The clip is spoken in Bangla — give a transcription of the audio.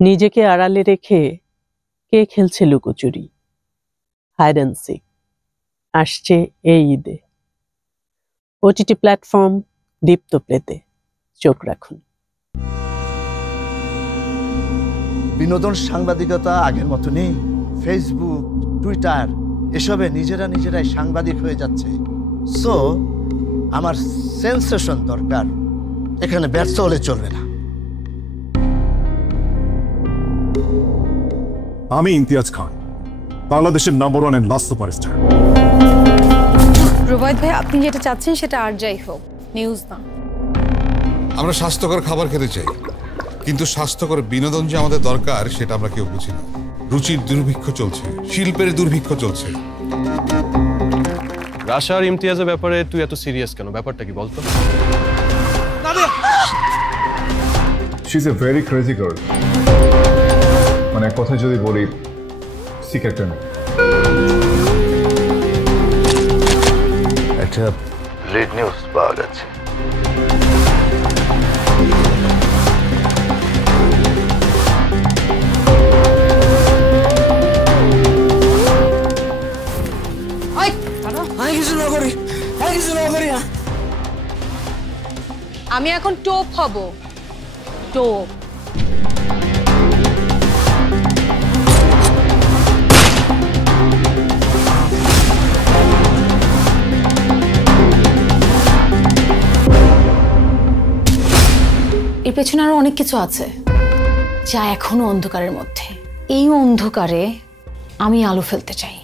নিজেকে আড়ালে রেখে কে খেলছে লুকোচুরি? হাইড অ্যান্ড সিক আসছে এই ঈদে। ওটিটি প্ল্যাটফর্ম দীপ্ত প্লেতে চোখ রাখুন। বিনোদন সাংবাদিকতা আগের মতো নেই। ফেসবুক, টুইটার এসবে নিজেরাই সাংবাদিক হয়ে যাচ্ছে। সো আমার সেন্সেশন দরকার, এখানে ব্যর্থ হলে চলবে না। আমি ইমতিয়াজ খান, বাংলাদেশের number 1 and last superstar. Rubayet ভাই, আপনি যেটা চাচ্ছেন সেটা আর যাই হোক, নিউজ না। আমরা স্বাস্থ্যকর খাবার খেতে চাই, কিন্তু স্বাস্থ্যকর বিনোদন যে আমাদের দরকার সেটা আমরা কেউ বুঝি না। রুচির দুর্ভিক্ষ চলছে, শিল্পের দুর্ভিক্ষ চলছে। রাশার ইমতিয়াজের ব্যাপারে তুই এত সিরিয়াস কেন? ব্যাপারটা কি বলতো? She is a very crazy girl. মানে কথা যদি বলি, সিক্রেট না। একটা লিড নিউজ পাওয়া গেছে। আমি এখন টোপ হব, টোপ। এর পেছনে আরো অনেক কিছু আছে যা এখনো অন্ধকারের মধ্যে। এই অন্ধকারে আমি আলো ফেলতে চাই।